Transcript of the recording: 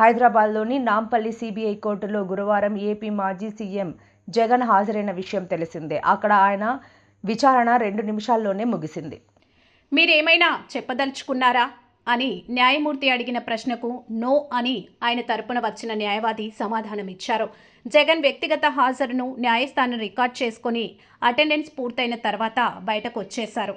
హైదరాబాద్లోని నాంపల్లి సిబిఐ కోర్టులో గురువారం ఏపీ మాజీ సీఎం జగన్ హాజరైన విషయం తెలిసిందే. అక్కడ ఆయన విచారణ రెండు నిమిషాల్లోనే ముగిసింది. మీరేమైనా చెప్పదలుచుకున్నారా? అని న్యాయమూర్తి అడిగిన ప్రశ్నకు నో అని ఆయన తరపున వచ్చిన న్యాయవాది సమాధానమిచ్చారు. జగన్ వ్యక్తిగత హాజరును న్యాయస్థానం రికార్డ్ చేసుకుని అటెండెన్స్ పూర్తయిన తర్వాత బయటకు వచ్చేశారు